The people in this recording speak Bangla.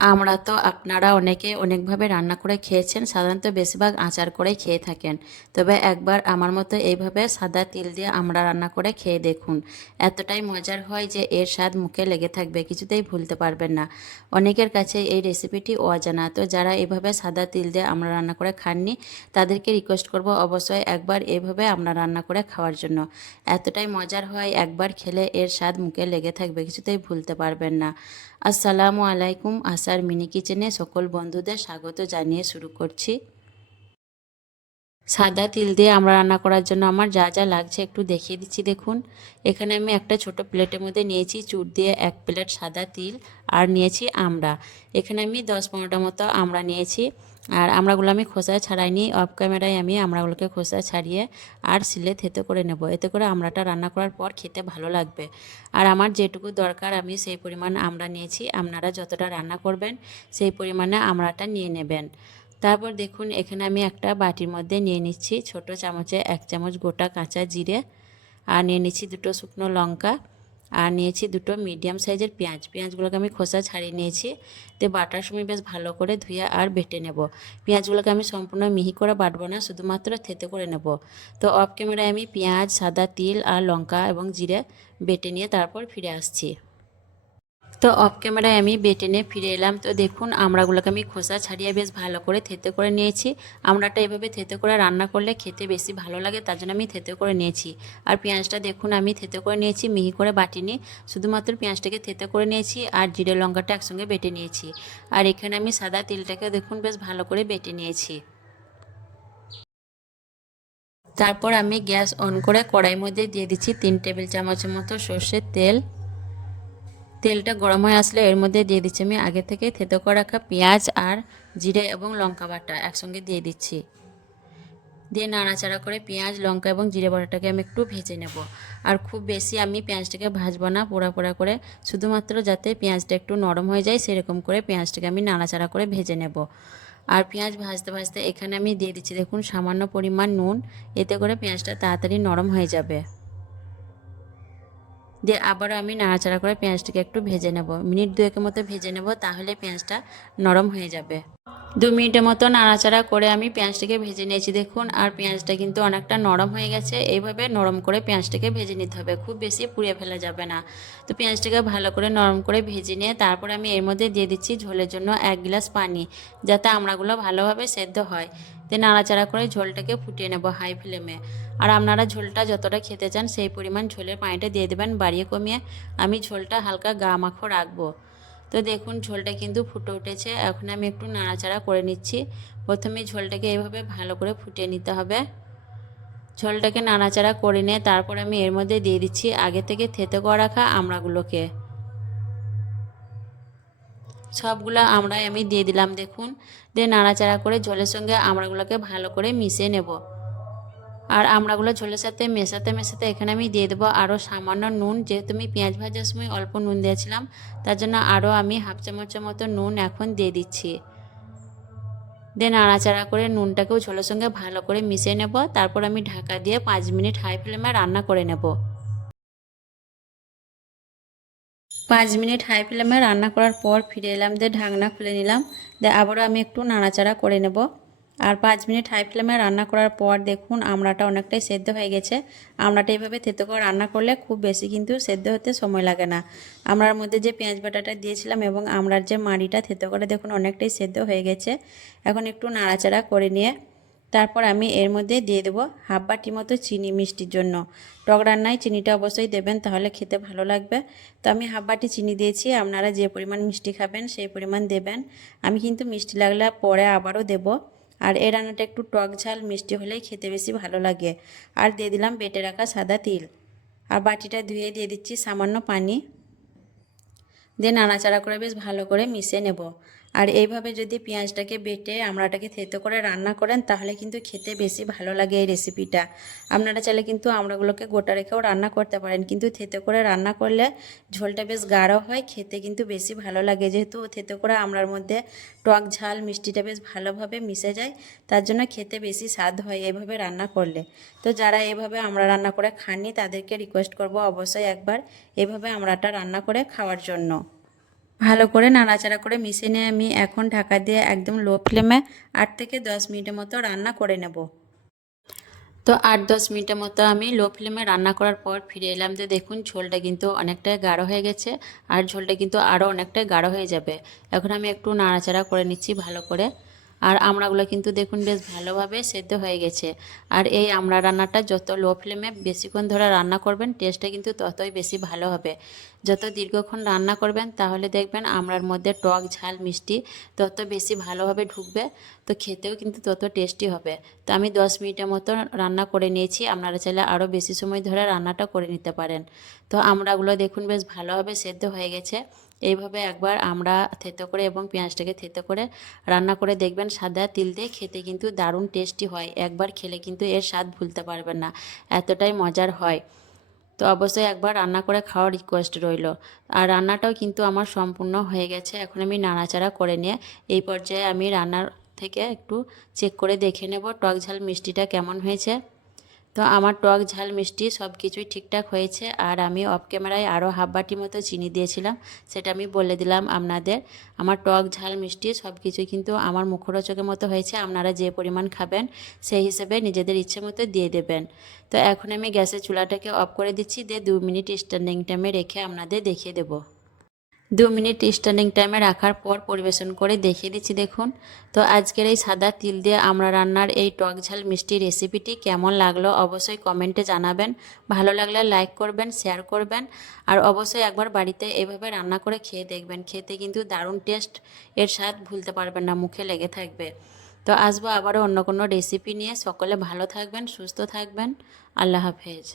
আমরা তো আপনারা অনেকে অনেকভাবে রান্না করে খেয়েছেন, সাধারণত বেশিরভাগ আচার করে খেয়ে থাকেন। তবে একবার আমার মতো এইভাবে সাদা তিল দিয়ে আমরা রান্না করে খেয়ে দেখুন। এতটাই মজার হয় যে এর স্বাদ মুখে লেগে থাকবে, কিছুতেই ভুলতে পারবেন না। অনেকের কাছে এই রেসিপিটি অজানা, তো যারা এভাবে সাদা তিল দিয়ে আমরা রান্না করে খাননি তাদেরকে রিকোয়েস্ট করব অবশ্যই একবার এভাবে আমরা রান্না করে খাওয়ার জন্য। এতটাই মজার হয়, একবার খেলে এর স্বাদ মুখে লেগে থাকবে, কিছুতেই ভুলতে পারবেন না। আসসালামু আলাইকুম। আসার মিনি কিচেনে সকল বন্ধুদের স্বাগত জানিয়ে শুরু করছি। সাদা তিল দিয়ে আমরা রান্না করার জন্য আমার যা যা লাগছে একটু দেখিয়ে দিচ্ছি দেখুন। এখানে আমি একটা ছোট প্লেটের মধ্যে নিয়েছি চুর দিয়ে 1 প্লেট সাদা তিল, আর নিয়েছি আমড়া। এখানে আমি 10-15টা মতো আমড়া নিয়েছি। আর আমড়াগুলো আমি খোসা ছাড়াইনি, অফ ক্যামেরায় আমি আমড়াগুলোকে খোসা ছাড়িয়ে আর সিলে থেতো করে নেব, এতে করে আমড়াটা রান্না করার পর খেতে ভালো লাগবে। আর আমার যেটুকু দরকার আমি সেই পরিমাণ আমড়া নিয়েছি, আপনারা যতটা রান্না করবেন সেই পরিমাণে আমড়াটা নিয়ে নেবেন। তারপর দেখুন এখানে আমি একটা বাটির মধ্যে নিয়ে নিচ্ছি ছোট চামচে 1 চামচ গোটা কাঁচা জিরে, আর নিয়ে নিচ্ছি 2টো শুকনো লঙ্কা, আর নিয়েছি 2টো মিডিয়াম সাইজের পেঁয়াজ। পেঁয়াজগুলোকে আমি খোসা ছাড়িয়ে নিয়েছি। তো বাটার সময় বেশ ভালো করে ধুয়ে আর বেটে নেব। পেঁয়াজগুলোকে আমি সম্পূর্ণ মিহি করে বাটবো না, শুধুমাত্র থেতে করে নেব। তো অফ ক্যামেরায় আমি পেঁয়াজ, সাদা তিল আর লঙ্কা এবং জিরে বেটে নিয়ে তারপর ফিরে আসছি। তো অফ ক্যামেরায় আমি বেটে নিয়ে ফিরে এলাম। তো দেখুন আমড়াগুলোকে আমি খোসা ছাড়িয়ে বেশ ভালো করে থেতে করে নিয়েছি। আমড়াটা এভাবে থেতে করে রান্না করলে খেতে বেশি ভালো লাগে, তার জন্য আমি থেতে করে নিয়েছি। আর পেঁয়াজটা দেখুন আমি থেতে করে নিয়েছি, মিহি করে বাটিনি, শুধুমাত্র পেঁয়াজটাকে থেতে করে নিয়েছি আর জিরে লঙ্কাটা একসঙ্গে বেটে নিয়েছি। আর এখানে আমি সাদা তিলটাকে দেখুন বেশ ভালো করে বেটে নিয়েছি। তারপর আমি গ্যাস অন করে কড়াইয়ের মধ্যে দিয়ে দিচ্ছি 3 টেবিল চামচের মতো সর্ষের তেল। তেলটা গরম হয়ে আসলে এর মধ্যে দিয়ে দিচ্ছি আমি আগে থেকে থেতো করে রাখা পেঁয়াজ আর জিরে এবং লঙ্কা বাটা একসঙ্গে দিয়ে দিচ্ছি। দিয়ে নাড়াচাড়া করে পেঁয়াজ, লঙ্কা এবং জিরে বাটাটাকে আমি একটু ভেজে নেব। আর খুব বেশি আমি পেঁয়াজটাকে ভাজবো না, পোড়া পোড়া করে, শুধুমাত্র যাতে পেঁয়াজটা একটু নরম হয়ে যায় সেরকম করে পেঁয়াজটাকে আমি নাড়াচাড়া করে ভেজে নেব। আর পেঁয়াজ ভাজতে ভাজতে এখানে আমি দিয়ে দিচ্ছি দেখুন সামান্য পরিমাণ নুন, এতে করে পেঁয়াজটা তাড়াতাড়ি নরম হয়ে যাবে। দিয়ে আবারও আমি নাড়াচাড়া করে পেঁয়াজটাকে একটু ভেজে নেব, মিনিট 2-এর মতো ভেজে নেব, তাহলে পেঁয়াজটা নরম হয়ে যাবে। 2 মিনিটের মতো নাড়াচাড়া করে আমি পেঁয়াজটাকে ভেজে নিয়েছি দেখুন। আর পেঁয়াজটা কিন্তু অনেকটা নরম হয়ে গেছে, এইভাবে নরম করে পেঁয়াজটাকে ভেজে নিতে হবে, খুব বেশি পুড়িয়ে ফেলা যাবে না। তো পেঁয়াজটাকে ভালো করে নরম করে ভেজে নিয়ে তারপর আমি এর মধ্যে দিয়ে দিচ্ছি ঝোলের জন্য 1 গ্লাস পানি, যাতে আমড়াগুলো ভালোভাবে সেদ্ধ হয়। তো নাড়াচাড়া করে ঝোলটাকে ফুটিয়ে নেব হাই ফ্লেমে। আর আপনারা ঝোলটা যতটা খেতে চান সেই পরিমাণ ঝোলের পানিটা দিয়ে দেবেন বাড়িয়ে কমিয়ে। আমি ঝোলটা হালকা গা মাখো রাখবো। তো দেখুন ঝোলটা কিন্তু ফুটে উঠেছে, এখন আমি একটু নাড়াচাড়া করে নিচ্ছি। প্রথমে ঝোলটাকে এইভাবে ভালো করে ফুটিয়ে নিতে হবে। ঝোলটাকে নাড়াচাড়া করে নিয়ে তারপর আমি এর মধ্যে দিয়ে দিচ্ছি আগে থেকে থেতো করে রাখা আমড়াগুলোকে। সবগুলো আমড়াই আমি দিয়ে দিলাম দেখুন। দিয়ে নাড়াচাড়া করে ঝোলের সঙ্গে আমড়াগুলোকে ভালো করে মিশিয়ে নেব। আর আমড়াগুলো ঝোলের সাথে মেশাতে মেশাতে এখানে আমি দিয়ে দেবো আরও সামান্য নুন, যেহেতু আমি পেঁয়াজ ভাজার সময় অল্প নুন দিয়েছিলাম, তার জন্য আরও আমি হাফ চামচের মতো নুন এখন দিয়ে দিচ্ছি। দিয়ে নাড়াচাড়া করে নুনটাকেও ঝোলের সঙ্গে ভালো করে মিশিয়ে নেব। তারপর আমি ঢাকা দিয়ে 5 মিনিট হাই ফ্লেমে রান্না করে নেব। 5 মিনিট হাই ফ্লেমে রান্না করার পর ফিরে এলাম, দিয়ে ঢাকনা খুলে নিলাম। দিয়ে আবারও আমি একটু নাড়াচাড়া করে নেব। আর 5 মিনিট হাই ফ্লেমে রান্না করার পর দেখুন আমড়াটা অনেকটাই সেদ্ধ হয়ে গেছে। আমড়াটা এইভাবে থেতো করে রান্না করলে খুব বেশি কিন্তু সেদ্ধ হতে সময় লাগে না। আমড়ার মধ্যে যে পেঁয়াজ বাটাটা দিয়েছিলাম এবং আমড়ার যে মাড়িটা থেতো করে দেখুন অনেকটাই সেদ্ধ হয়ে গেছে। এখন একটু নাড়াচাড়া করে নিয়ে তারপর আমি এর মধ্যে দিয়ে দেবো হাফ বাটি মতো চিনি, মিষ্টির জন্য। টক রান্নায় চিনিটা অবশ্যই দেবেন, তাহলে খেতে ভালো লাগবে। তো আমি হাফ বাটি চিনি দিয়েছি, আপনারা যে পরিমাণ মিষ্টি খাবেন সেই পরিমাণ দেবেন। আমি কিন্তু মিষ্টি লাগলে পরে আবারও দেব। আর এই রান্নাটা একটু টক ঝাল মিষ্টি হলেই খেতে বেশি ভালো লাগে। আর দিয়ে দিলাম বেটে রাখা সাদা তিল। আর বাটিটা ধুয়ে দিয়ে দিচ্ছি সামান্য পানি। দিয়ে নাড়াচাড়া করে বেশ ভালো করে মিশিয়ে নেব। আর এইভাবে যদি পেঁয়াজটাকে বেটে আমড়াটাকে থেতো করে রান্না করেন তাহলে কিন্তু খেতে বেশি ভালো লাগে এই রেসিপিটা। আপনারা চাইলে কিন্তু আমড়াগুলোকে গোটা রেখেও রান্না করতে পারেন, কিন্তু থেতো করে রান্না করলে ঝোলটা বেশ গাঢ় হয়, খেতে কিন্তু বেশি ভালো লাগে। যেহেতু থেতো করে আমড়ার মধ্যে টক ঝাল মিষ্টিটা বেশ ভালোভাবে মিশে যায়, তার জন্য খেতে বেশি স্বাদ হয় এইভাবে রান্না করলে। তো যারা এইভাবে আমড়া রান্না করে খাননি তাদেরকে রিকোয়েস্ট করব অবশ্যই একবার এইভাবে আমড়াটা রান্না করে খাওয়ার জন্য। ভালো করে নাড়াচাড়া করে মিশিয়ে নিয়ে আমি এখন ঢাকা দিয়ে একদম লো ফ্লেমে 8 থেকে 10 মিনিটের মতো রান্না করে নেব। তো 8-10 মিনিটের মতো আমি লো ফ্লেমে রান্না করার পর ফিরে এলাম, যে দেখুন ঝোলটা কিন্তু অনেকটাই গাঢ় হয়ে গেছে আর ঝোলটা কিন্তু আরও অনেকটাই গাঢ় হয়ে যাবে। এখন আমি একটু নাড়াচাড়া করে নিচ্ছি ভালো করে। আর আমড়াগুলো কিন্তু দেখুন বেশ ভালোভাবে সেদ্ধ হয়ে গেছে। আর এই আমড়া রান্নাটা যত লো ফ্লেমে বেশিক্ষণ ধরে রান্না করবেন টেস্টটা কিন্তু ততই বেশি ভালো হবে। যত দীর্ঘক্ষণ রান্না করবেন তাহলে দেখবেন আমড়ার মধ্যে টক ঝাল মিষ্টি তত বেশি ভালোভাবে ঢুকবে, তো খেতেও কিন্তু তত টেস্টি হবে। তো আমি 10 মিনিটের মতো রান্না করে নিয়েছি, আপনারা চাইলে আরও বেশি সময় ধরে রান্নাটা করে নিতে পারেন। তো আমড়াগুলো দেখুন বেশ ভালোভাবে সেদ্ধ হয়ে গেছে। এইভাবে একবার আমড়া থেতো করে এবং পেঁয়াজটাকে থেতো করে রান্না করে দেখবেন, সাদা তিল দিয়ে খেতে কিন্তু দারুণ টেস্টি হয়। একবার খেলে কিন্তু এর স্বাদ ভুলতে পারবেন না, এতটাই মজার হয়। তো অবশ্যই একবার রান্না করে খাওয়ার রিকোয়েস্ট রইল। আর রান্নাটাও কিন্তু আমার সম্পূর্ণ হয়ে গেছে। এখন আমি নাড়াচাড়া করে নিয়ে এই পর্যায়ে আমি রান্নার থেকে একটু চেক করে দেখে নেব টক ঝাল মিষ্টিটা কেমন হয়েছে। তো আমার টক ঝাল মিষ্টি সব কিছুই ঠিকঠাক হয়েছে। আর আমি অফ ক্যামেরায় আরও হাফ বাটি মতো চিনি দিয়েছিলাম, সেটা আমি বলে দিলাম আপনাদের। আমার টক ঝাল মিষ্টি সব কিছুই কিন্তু আমার মুখরোচকের মতো হয়েছে। আপনারা যে পরিমাণ খাবেন সেই হিসেবে নিজেদের ইচ্ছে মতো দিয়ে দেবেন। তো এখন আমি গ্যাসের চুলাটাকে অফ করে দিচ্ছি, দিয়ে 2 মিনিট স্ট্যান্ডিং টাইমে রেখে আপনাদের দেখিয়ে দেবো। 2 মিনিট স্ট্যান্ডিং টাইমে রাখার পর পরিবেশন করে দেখিয়ে দিচ্ছি দেখুন। তো আজকের এই সাদা তিল দিয়ে আমড়া রান্নার এই টক ঝাল মিষ্টি রেসিপিটি কেমন লাগলো অবশ্যই কমেন্টে জানাবেন। ভালো লাগলে লাইক করবেন, শেয়ার করবেন। আর অবশ্যই একবার বাড়িতে এভাবে রান্না করে খেয়ে দেখবেন, খেতে কিন্তু দারুণ টেস্ট, এর স্বাদ ভুলতে পারবেন না, মুখে লেগে থাকবে। তো আসবো আবারও অন্য কোনো রেসিপি নিয়ে। সকলে ভালো থাকবেন, সুস্থ থাকবেন। আল্লাহ হাফেজ।